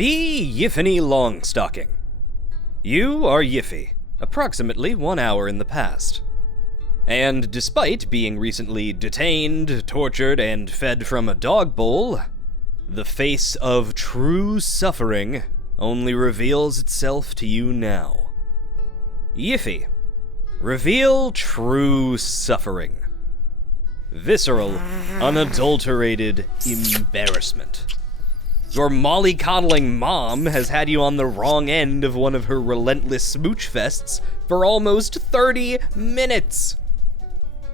Be Yiffany Longstocking. You are Yiffy, approximately 1 hour in the past. And despite being recently detained, tortured, and fed from a dog bowl, the face of true suffering only reveals itself to you now. Yiffy, reveal true suffering. Visceral, unadulterated embarrassment. Your mollycoddling mom has had you on the wrong end of one of her relentless smooch fests for almost 30 minutes.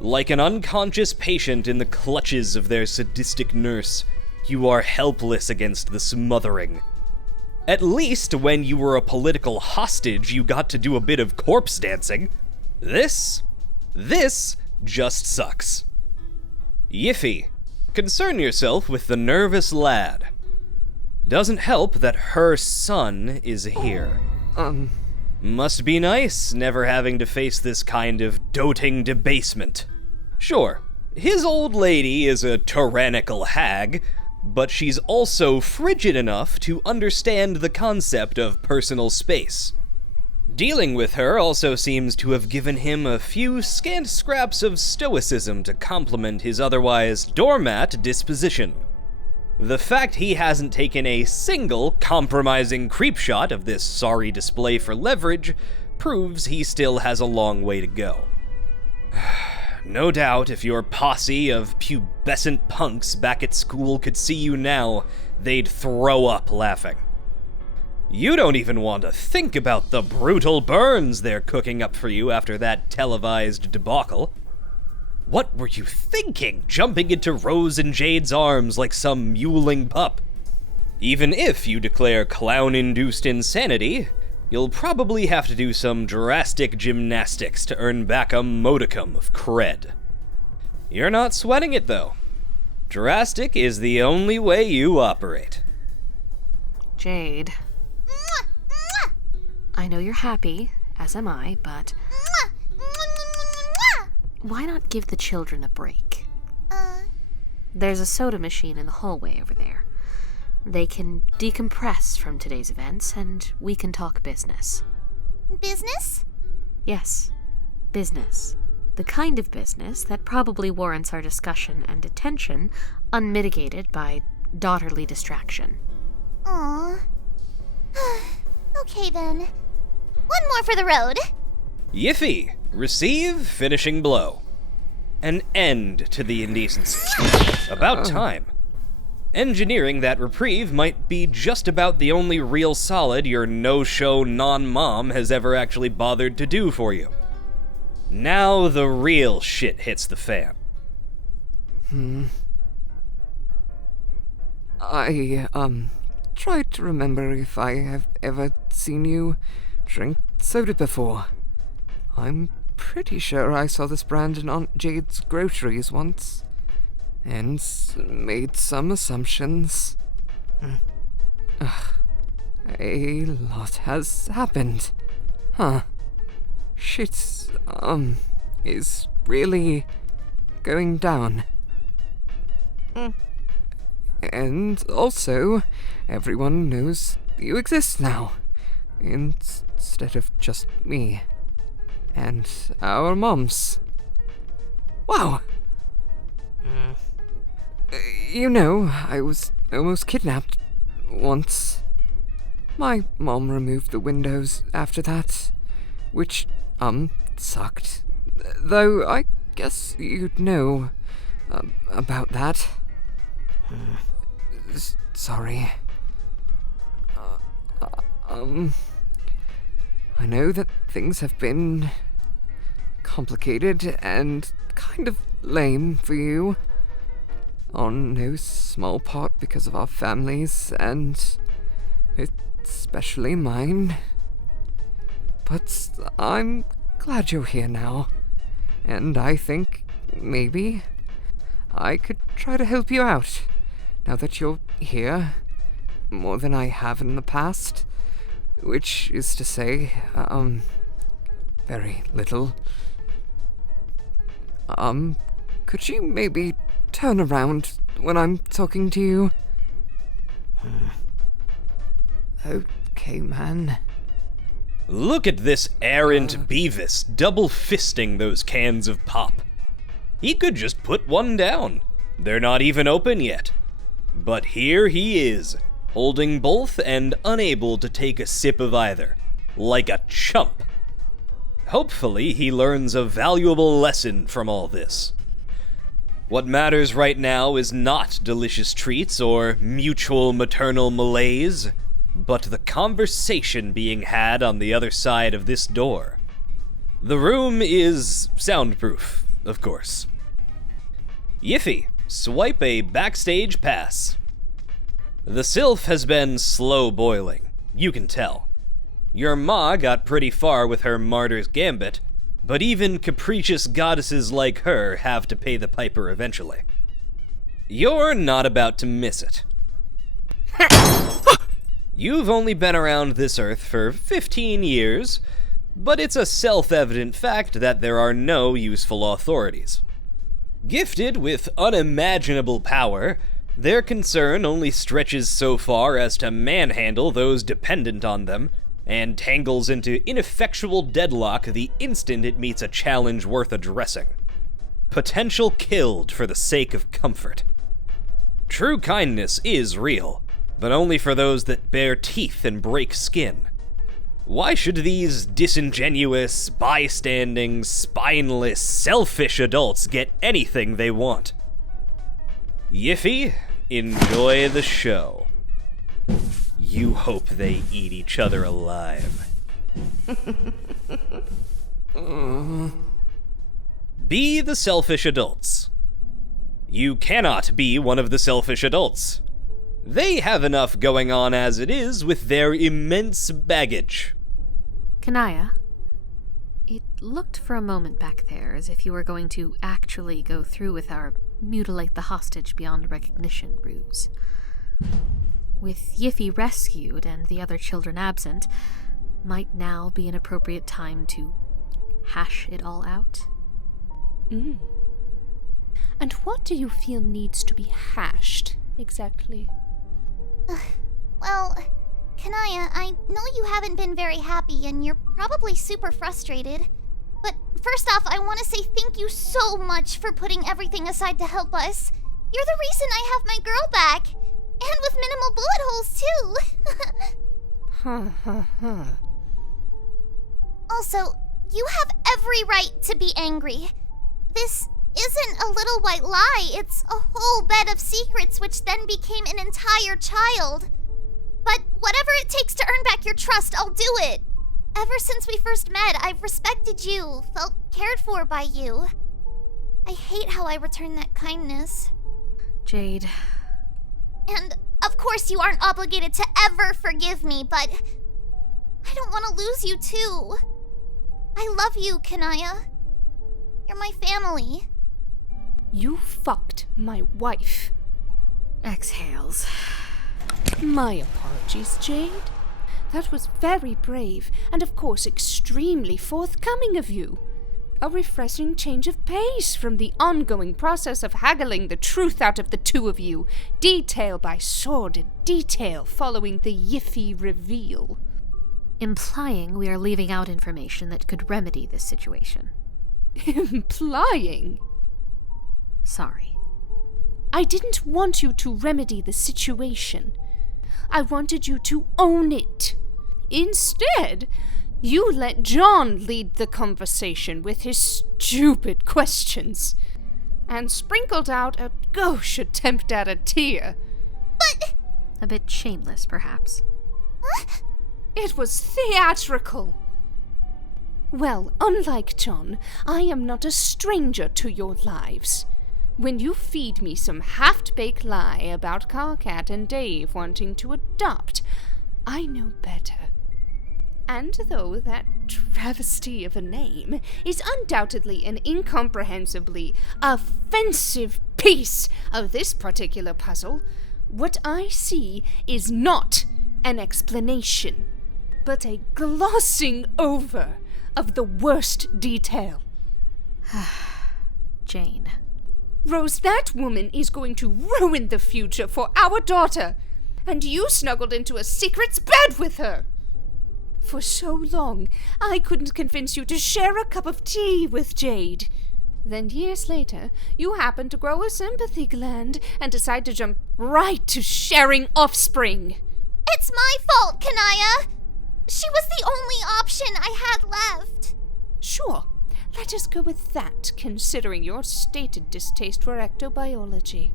Like an unconscious patient in the clutches of their sadistic nurse, you are helpless against the smothering. At least when you were a political hostage, you got to do a bit of corpse dancing. This just sucks. Yiffy, concern yourself with the nervous lad. Doesn't help that her son is here. Must be nice never having to face this kind of doting debasement. Sure, his old lady is a tyrannical hag, but she's also frigid enough to understand the concept of personal space. Dealing with her also seems to have given him a few scant scraps of stoicism to complement his otherwise doormat disposition. The fact he hasn't taken a single compromising creep shot of this sorry display for leverage proves he still has a long way to go. No doubt if your posse of pubescent punks back at school could see you now, they'd throw up laughing. You don't even want to think about the brutal burns they're cooking up for you after that televised debacle. What were you thinking, jumping into Rose and Jade's arms like some mewling pup? Even if you declare clown-induced insanity, you'll probably have to do some drastic gymnastics to earn back a modicum of cred. You're not sweating it, though. Drastic is the only way you operate. Jade. I know you're happy, as am I, but why not give the children a break? There's a soda machine in the hallway over there. They can decompress from today's events, and we can talk business. Business? Yes, business. The kind of business that probably warrants our discussion and attention, unmitigated by daughterly distraction. Aww. Okay then. One more for the road. Yiffy, receive finishing blow. An end to the indecency. About time. Engineering that reprieve might be just about the only real solid your no-show non-mom has ever actually bothered to do for you. Now the real shit hits the fan. I tried to remember if I have ever seen you drink soda before. I'm pretty sure I saw this brand in Aunt Jade's groceries once, and made some assumptions. A lot has happened. Huh. Shit, is really going down. And also, everyone knows you exist now, instead of just me. And our moms. Wow! You know, I was almost kidnapped once. My mom removed the windows after that, which, sucked. Though I guess you'd know about that. Sorry. I know that things have been complicated and kind of lame for you. On no small part because of our families, and especially mine. But I'm glad you're here now, and I think maybe I could try to help you out now that you're here, more than I have in the past, which is to say, very little. Could you maybe turn around when I'm talking to you? Okay, man. Look at this errant Beavis double-fisting those cans of pop. He could just put one down. They're not even open yet. But here he is, holding both and unable to take a sip of either, like a chump. Hopefully, he learns a valuable lesson from all this. What matters right now is not delicious treats or mutual maternal malaise, but the conversation being had on the other side of this door. The room is soundproof, of course. Yiffy, swipe a backstage pass. The sylph has been slow boiling, you can tell. Your ma got pretty far with her martyr's gambit, but even capricious goddesses like her have to pay the piper eventually. You're not about to miss it. You've only been around this earth for 15 years, but it's a self-evident fact that there are no useful authorities. Gifted with unimaginable power, their concern only stretches so far as to manhandle those dependent on them, and tangles into ineffectual deadlock the instant it meets a challenge worth addressing. Potential killed for the sake of comfort. True kindness is real, but only for those that bear teeth and break skin. Why should these disingenuous, bystanding, spineless, selfish adults get anything they want? Yiffy, enjoy the show. You hope they eat each other alive. Be the selfish adults. You cannot be one of the selfish adults. They have enough going on as it is with their immense baggage. Kanaya, it looked for a moment back there as if you were going to actually go through with our mutilate the hostage beyond recognition ruse. With Yiffy rescued and the other children absent, might now be an appropriate time to hash it all out? And what do you feel needs to be hashed, exactly? Well, Kanaya, I know you haven't been very happy and you're probably super frustrated. But first off, I want to say thank you so much for putting everything aside to help us. You're the reason I have my girl back. And with minimal bullet holes, too. Also, you have every right to be angry. This isn't a little white lie, it's a whole bed of secrets which then became an entire child. But whatever it takes to earn back your trust, I'll do it. Ever since we first met, I've respected you, felt cared for by you. I hate how I return that kindness. Jade. And, of course, you aren't obligated to ever forgive me, but I don't want to lose you, too. I love you, Kanaya. You're my family. You fucked my wife. Exhales. My apologies, Jade. That was very brave, and of course extremely forthcoming of you. A refreshing change of pace from the ongoing process of haggling the truth out of the two of you, detail by sordid detail following the Yiffy reveal. Implying we are leaving out information that could remedy this situation. Implying? Sorry. I didn't want you to remedy the situation. I wanted you to own it. Instead, you let John lead the conversation with his stupid questions, and sprinkled out a gauche attempt at a tear. But... A bit shameless, perhaps. Huh? It was theatrical. Well, unlike John, I am not a stranger to your lives. When you feed me some half-baked lie about Carcat and Dave wanting to adopt, I know better. And though that travesty of a name is undoubtedly an incomprehensibly offensive piece of this particular puzzle, what I see is not an explanation, but a glossing over of the worst detail. Jane. Rose, that woman is going to ruin the future for our daughter. and you snuggled into a secret bed with her. For so long, I couldn't convince you to share a cup of tea with Jade. Then years later, you happened to grow a sympathy gland and decide to jump right to sharing offspring. It's my fault, Kanaya! She was the only option I had left. Sure, let us go with that, considering your stated distaste for ectobiology.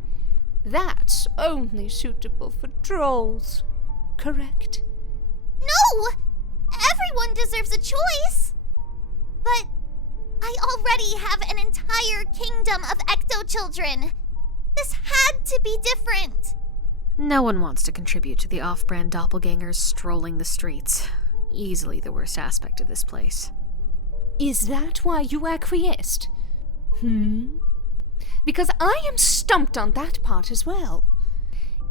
That's only suitable for trolls, correct? No! Everyone deserves a choice! But I already have an entire kingdom of ecto-children. This had to be different. No one wants to contribute to the off-brand doppelgangers strolling the streets. Easily the worst aspect of this place. Is that why you acquiesced? Because I am stumped on that part as well.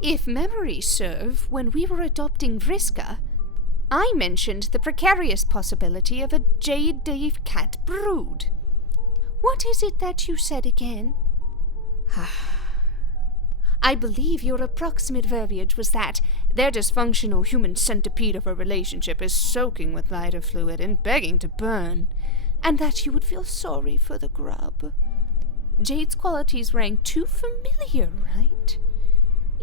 If memory serve, when we were adopting Vriska, I mentioned the precarious possibility of a Jade Dave cat brood. What is it that you said again? I believe your approximate verbiage was that their dysfunctional human centipede of a relationship is soaking with lighter fluid and begging to burn, and that you would feel sorry for the grub. Jade's qualities rang too familiar, right?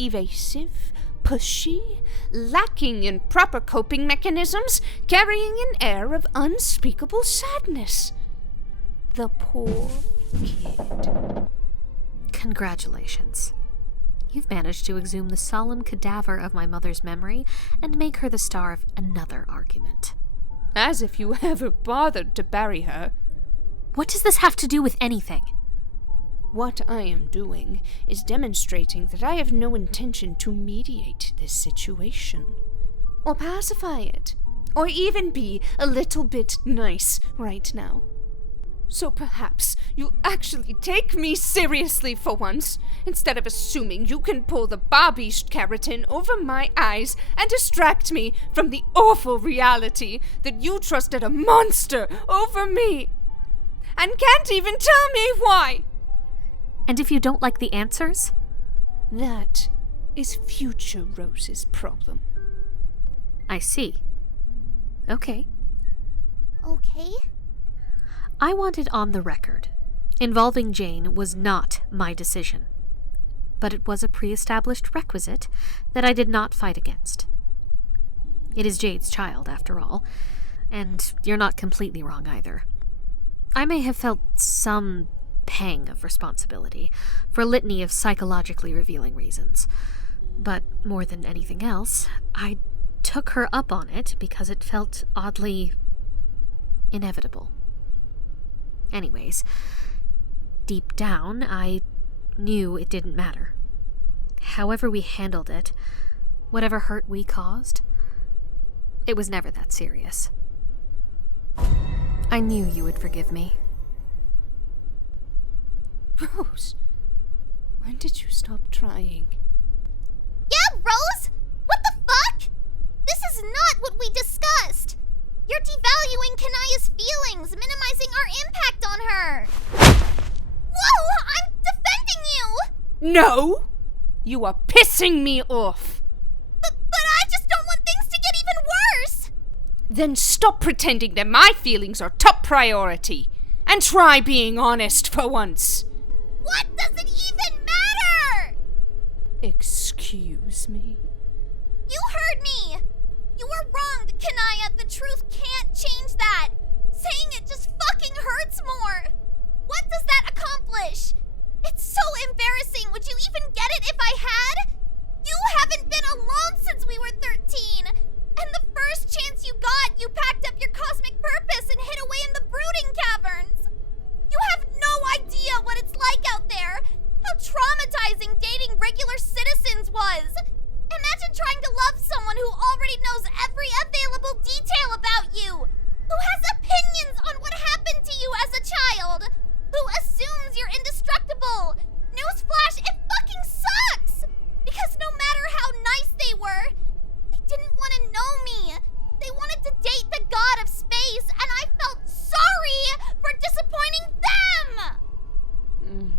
Evasive, pushy, lacking in proper coping mechanisms, carrying an air of unspeakable sadness. The poor kid. Congratulations. You've managed to exhume the solemn cadaver of my mother's memory and make her the star of another argument. As if you ever bothered to bury her. What does this have to do with anything? What I am doing is demonstrating that I have no intention to mediate this situation, or pacify it, or even be a little bit nice right now. So perhaps you'll actually take me seriously for once, instead of assuming you can pull the Barbie keratin over my eyes and distract me from the awful reality that you trusted a monster over me, and can't even tell me why. And if you don't like the answers? That is future Rose's problem. I see. Okay. Okay? I want it on the record. Involving Jane was not my decision. But it was a pre-established requisite that I did not fight against. It is Jade's child, after all, and you're not completely wrong either. I may have felt some pang of responsibility for a litany of psychologically revealing reasons, but more than anything else, I took her up on it because it felt oddly inevitable. Anyways, deep down, I knew it didn't matter. However we handled it, whatever hurt we caused, it was never that serious. I knew you would forgive me. Rose, when did you stop trying? Yeah, Rose? What the fuck? This is not what we discussed. You're devaluing Kanaya's feelings, minimizing our impact on her. Whoa, I'm defending you! No! You are pissing me off! But I just don't want things to get even worse! Then stop pretending that my feelings are top priority, and try being honest for once. What does it even matter? Excuse me? You heard me! You were wrong, Kanaya. The truth can't change that. Saying it just fucking hurts more. What does that accomplish? It's so embarrassing. Would you even get it if I had? You haven't been alone since we were 13. And the first chance you got, you packed up your cosmic purpose and hid away in the brooding caverns. You have no idea what it's like out there. How traumatizing dating regular citizens was. Imagine trying to love someone who already knows every available detail about you. Who has opinions on what happened to you as a child. Who assumes you're indestructible. Newsflash, it fucking sucks. Because no matter how nice they were, they didn't want to know me. They wanted to date the god of space, and I felt sorry for disappointing them.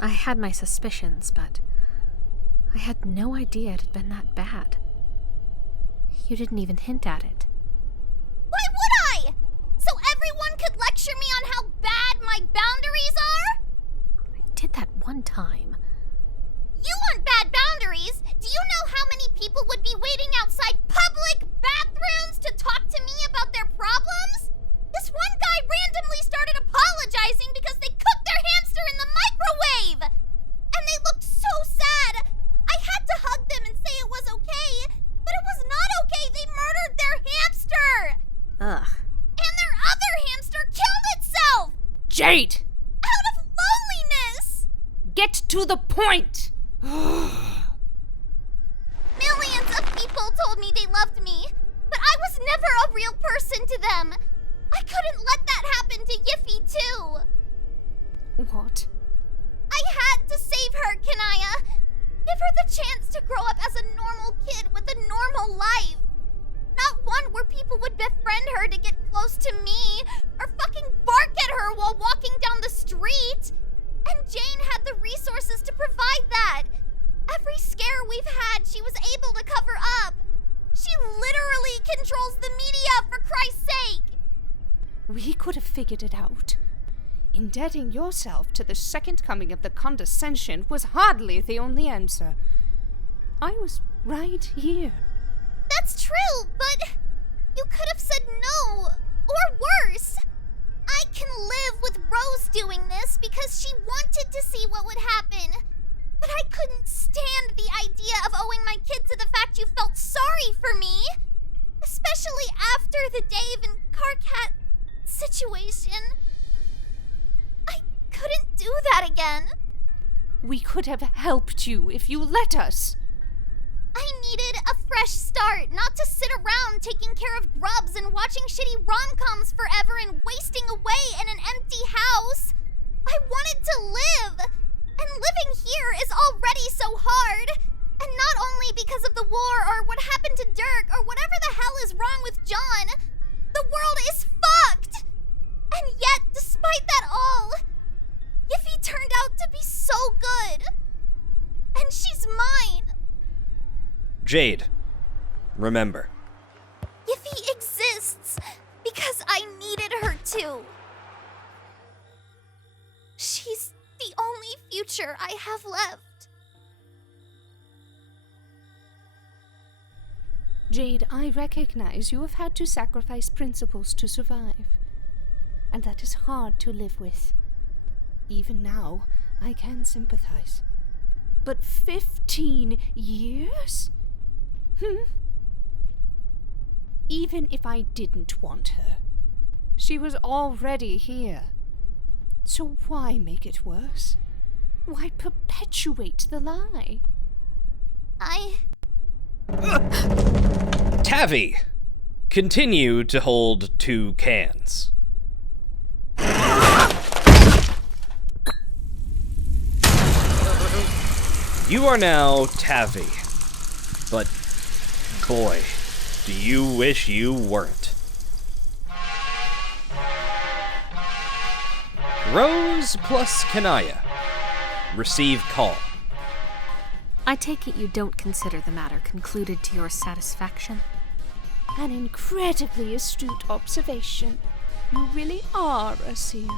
I had my suspicions, but I had no idea it had been that bad. You didn't even hint at it. Why would I? So everyone could lecture me on how bad my boundaries are? I did that one time. You want bad boundaries? Do you know how many people would be waiting outside public bathrooms to talk to me about their problems? This one guy randomly started apologizing because they cooked their hamster in the microwave! And they looked so sad! I had to hug them and say it was okay, but it was not okay! They murdered their hamster! Ugh. And their other hamster killed itself! Jade! Out of loneliness! Get to the point! Millions of people told me they loved me, but I was never a real person to them. I couldn't let that happen to Yiffy, too. What? I had to save her, Kanaya. Give her the chance to grow up as a normal kid with a normal life. Not one where people would befriend her to get close to me, or fucking bark at her while walking down the street. And Jane had the resources to provide that. Every scare we've had, she was able to cover up. She literally controls the media, for Christ's sake. We could have figured it out. Indebting yourself to the second coming of the condescension was hardly the only answer. I was right here. That's true, but you could have said no, or worse. I can live with Rose doing this because she wanted to see what would happen. But I couldn't stand the idea of owing my kid to the fact you felt sorry for me. Especially after the Dave and Carcat situation. I couldn't do that again. We could have helped you if you let us. I needed a fresh start, not to sit around taking care of grubs and watching shitty rom-coms forever and wasting away in an empty house. I wanted to live, and living here is already so hard. And not only because of the war or what happened to Dirk or whatever the hell is wrong with John, the world is fucked. And yet, despite that all, Yiffy turned out to be so good. And she's mine. Jade, remember. Yiffy exists because I needed her to. She's the only future I have left. Jade, I recognize you have had to sacrifice principles to survive. And that is hard to live with. Even now, I can sympathize. But 15 years? Even if I didn't want her, she was already here. So why make it worse? Why perpetuate the lie? Tavi! Continue to hold 2 cans. You are now Tavi. But, boy, do you wish you weren't. Rose plus Kanaya. Receive call. I take it you don't consider the matter concluded to your satisfaction? An incredibly astute observation. You really are a seer.